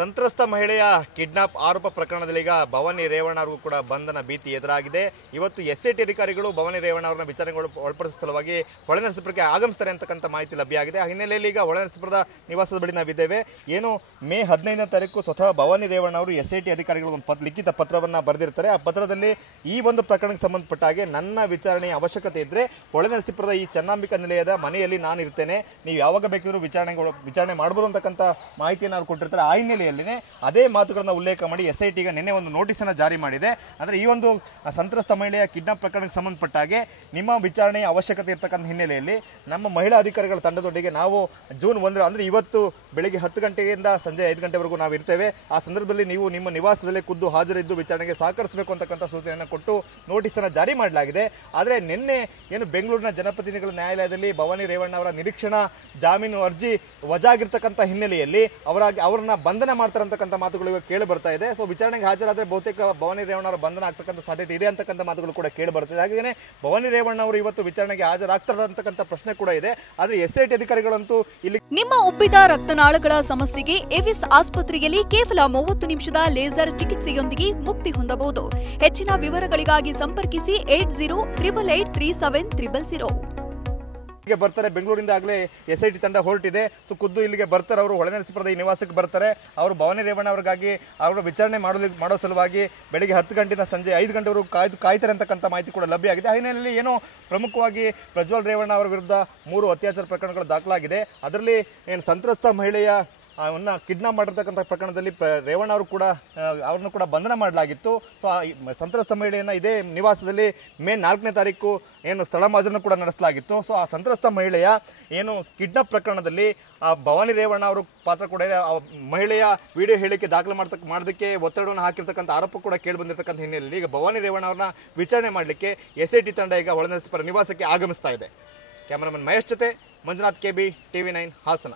ಸಂತ್ರಸ್ತ ಮಹಿಳೆಯ ಕಿಡ್ನಾಪ್ ಆರೋಪ ಪ್ರಕರಣದಲ್ಲಿ ಈಗ ಭವಾನಿ ರೇವಣ್ಣ ಅವರಿಗೂ ಕೂಡ ಬಂಧನ ಭೀತಿ ಎದುರಾಗಿದೆ. ಇವತ್ತು ಎಸ್ಐಟಿ ಅಧಿಕಾರಿಗಳು ಭವಾನಿ ರೇವಣ್ಣ ಅವರನ್ನ ವಿಚಾರಣೆಗೆ ಒಳಪಡಿಸುವ ಸಲುವಾಗಿ ಹೊಳೆನರಸೀಪುರಕ್ಕೆ ಆಗಮಿಸ್ತಾರೆ ಅಂತಕ್ಕಂಥ ಮಾಹಿತಿ ಲಭ್ಯ ಆಗಿದೆ. ಆ ಹಿನ್ನೆಲೆಯಲ್ಲಿ ಈಗ ಹೊಳೆನರಸೀಪುರದ ನಿವಾಸದ ಬಳಿ ನಾವಿದ್ದೇವೆ. ಏನು ಮೇ 15ನೇ ತಾರೀಕು ಸ್ವತಃ ಭವಾನಿ ರೇವಣ್ಣ ಅವರು ಎಸ್ಐಟಿ ಅಧಿಕಾರಿಗಳು ಒಂದು ಲಿಖಿತ ಪತ್ರವನ್ನು ಬರೆದಿರ್ತಾರೆ. ಆ ಪತ್ರದಲ್ಲಿ ಈ ಒಂದು ಪ್ರಕರಣಕ್ಕೆ ಸಂಬಂಧಪಟ್ಟ ಹಾಗೆ ನನ್ನ ವಿಚಾರಣೆಯ ಅವಶ್ಯಕತೆ ಇದ್ದರೆ ಹೊಳೆನರಸೀಪುರದ ಈ ಚೆನ್ನಂಬಿಕಾ ನಿಲಯದ ಮನೆಯಲ್ಲಿ ನಾನು ಇರ್ತೇನೆ, ನೀವು ಯಾವಾಗ ಬೇಕಿದ್ರೂ ವಿಚಾರಣೆ ಮಾಡಬಹುದು ಅಂತಕ್ಕಂಥ ಮಾಹಿತಿಯನ್ನು ಅವ್ರು ಕೊಟ್ಟಿರ್ತಾರೆ. ಆ ಹಿನ್ನೆಲೆಯಲ್ಲಿನೇ ಅದೇ ಮಾತುಗಳನ್ನು ಉಲ್ಲೇಖ ಮಾಡಿ ಎಸ್ಐಟಿ ಈಗ ನಿನ್ನೆ ಒಂದು ನೋಟಿಸನ್ನು ಜಾರಿ ಮಾಡಿದೆ. ಅಂದರೆ ಈ ಒಂದು ಸಂತ್ರಸ್ತ ಮಹಿಳೆಯ ಕಿಡ್ನಾಪ್ ಪ್ರಕರಣಕ್ಕೆ ಸಂಬಂಧಪಟ್ಟ ಹಾಗೆ ನಿಮ್ಮ ವಿಚಾರಣೆಯ ಅವಶ್ಯಕತೆ ಇರತಕ್ಕಂಥ ಹಿನ್ನೆಲೆಯಲ್ಲಿ ನಮ್ಮ ಮಹಿಳಾ ಅಧಿಕಾರಿಗಳ ತಂಡದೊಂದಿಗೆ ನಾವು ಜೂನ್ 1 ಅಂದರೆ ಇವತ್ತು ಬೆಳಿಗ್ಗೆ 10 ಗಂಟೆಯಿಂದ ಸಂಜೆ 5 ಗಂಟೆವರೆಗೂ ನಾವು ಇರ್ತೇವೆ. ಆ ಸಂದರ್ಭದಲ್ಲಿ ನೀವು ನಿಮ್ಮ ನಿವಾಸದಲ್ಲೇ ಖುದ್ದು ಹಾಜರಿದ್ದು ವಿಚಾರಣೆಗೆ ಸಹಕರಿಸಬೇಕು ಅಂತಕ್ಕಂಥ ಸೂಚನೆಯನ್ನು ಕೊಟ್ಟು ನೋಟಿಸನ್ನು ಜಾರಿ ಮಾಡಲಾಗಿದೆ. ಆದರೆ ನಿನ್ನೆ ಏನು ಬೆಂಗಳೂರಿನ ಜನಪ್ರತಿನಿಧಿಗಳ ನ್ಯಾಯಾಲಯದಲ್ಲಿ ಭವಾನಿ ರೇವಣ್ಣ ಅವರ ನಿರೀಕ್ಷಣಾ ಜಾಮೀನು ಅರ್ಜಿ ವಜಾಗಿರ್ತಕ್ಕಂಥ ಹಿನ್ನೆಲೆಯಲ್ಲಿ ಅವರನ್ನ ಬಂಧನ ಮಾಡ್ತಾರೆ ಅಂತಕ್ಕಂಥ ಮಾತುಗಳು ಕೇಳಿ ಬರ್ತಾ ಇದೆ. ಸೊ ವಿಚಾರಣೆಗೆ ಹಾಜರಾದರೆ ಬಹುತೇಕ ಭವಾನಿ ರೇವಣ್ಣ ಅವರ ಬಂಧನ ಆಗ್ತಕ್ಕಂಥ ಸಾಧ್ಯತೆ ಇದೆ ಅಂತಕ್ಕಂಥ ಮಾತುಗಳು ಕೂಡ ಕೇಳಿ ಬರ್ತಿದೆ. ಹಾಗೆಯೇ ಭವಾನಿ ರೇವಣ್ಣ ಅವರು ಇವತ್ತು ವಿಚಾರಣೆಗೆ ಹಾಜರಾಗ್ತಾರೆ ಅಂತಕ್ಕಂಥ ಪ್ರಶ್ನೆ ಕೂಡ ಇದೆ. ಆದರೆ ಎಸ್ಐಟಿ ಅಧಿಕಾರಿಗಳಂತೂ ಇಲ್ಲಿ ನಿಮ್ಮ ಉಬ್ಬಿದ ರಕ್ತನಾಳಗಳ ಸಮಸ್ಯೆಗೆ ಎವಿಸ್ ಆಸ್ಪತ್ರೆಯಲ್ಲಿ ಕೇವಲ 30 ನಿಮಿಷದ ಲೇಸರ್ ಚಿಕಿತ್ಸೆಯೊಂದಿಗೆ ಮುಕ್ತಿ ಹೊಂದಬಹುದು. ಹೆಚ್ಚಿನ ವಿವರಗಳಿಗಾಗಿ ಸಂಪರ್ಕಿಸಿ 8088837300. ಬರ್ತಾರೆ. ಬೆಂಗಳೂರಿಂದ ಆಗಲೇ ಎಸ್ಐಟಿ ತಂಡ ಹೊರಟಿದೆ. ಸೊ ಖುದ್ದು ಇಲ್ಲಿಗೆ ಬರ್ತಾರೆ. ಅವರು ಹೊಳೆನರಸೀಪುರದ ಈ ನಿವಾಸಕ್ಕೆ ಬರ್ತಾರೆ. ಅವರು ಭವಾನಿ ರೇವಣ್ಣ ಅವರಿಗಾಗಿ ಅವರ ವಿಚಾರಣೆ ಮಾಡೋ ಸಲುವಾಗಿ ಬೆಳಿಗ್ಗೆ 10 ಗಂಟೆಯಿಂದ ಸಂಜೆ 5 ಗಂಟೆವರೆಗೂ ಕಾಯ್ತಾರೆ ಅಂತಕ್ಕಂಥ ಮಾಹಿತಿ ಕೂಡ ಲಭ್ಯ ಆಗಿದೆ. ಆ ಹಿನ್ನೆಲೆಯಲ್ಲಿ ಏನೋ ಪ್ರಮುಖವಾಗಿ ಪ್ರಜ್ವಲ್ ರೇವಣ್ಣ ಅವರ ವಿರುದ್ಧ 3 ಅತ್ಯಾಚಾರ ಪ್ರಕರಣಗಳು ದಾಖಲಾಗಿದೆ. ಅದರಲ್ಲಿ ಏನು ಸಂತ್ರಸ್ತ ಮಹಿಳೆಯ ಅವನ್ನ ಕಿಡ್ನಾಪ್ ಮಾಡಿರ್ತಕ್ಕಂಥ ಪ್ರಕರಣದಲ್ಲಿ ರೇವಣ್ಣ ಅವರು ಕೂಡ ಅವ್ರನ್ನು ಕೂಡ ಬಂಧನ ಮಾಡಲಾಗಿತ್ತು. ಸೊ ಸಂತ್ರಸ್ತ ಮಹಿಳೆಯನ್ನು ಇದೇ ನಿವಾಸದಲ್ಲಿ ಮೇ 4ನೇ ತಾರೀಕು ಏನು ಸ್ಥಳ ಮಾಜನ್ನು ಕೂಡ ನಡೆಸಲಾಗಿತ್ತು. ಸೊ ಆ ಸಂತ್ರಸ್ತ ಮಹಿಳೆಯ ಏನು ಕಿಡ್ನಾಪ್ ಪ್ರಕರಣದಲ್ಲಿ ಭವಾನಿ ರೇವಣ್ಣ ಅವರು ಪಾತ್ರ ಕೂಡ ಇದೆ. ಆ ಮಹಿಳೆಯ ವಿಡಿಯೋ ಹೇಳಿಕೆ ದಾಖಲೆ ಮಾಡೋದಕ್ಕೆ ಒತ್ತಡವನ್ನು ಹಾಕಿರ್ತಕ್ಕಂಥ ಆರೋಪ ಕೂಡ ಕೇಳಿ ಬಂದಿರತಕ್ಕಂಥ ಹಿನ್ನೆಲೆಯಲ್ಲಿ ಈಗ ಭವಾನಿ ರೇವಣ್ಣ ಅವ್ರನ್ನ ವಿಚಾರಣೆ ಮಾಡಲಿಕ್ಕೆ ಎಸ್ಐಟಿ ತಂಡ ಈಗ ಹೊಳೆನರಸೀಪುರ ನಿವಾಸಕ್ಕೆ ಆಗಮಿಸ್ತಾ ಇದೆ. ಕ್ಯಾಮರಾಮನ್ ಮಹೇಶ್ ಜೊತೆ ಮಂಜುನಾಥ್, KB, TV9 ಹಾಸನ.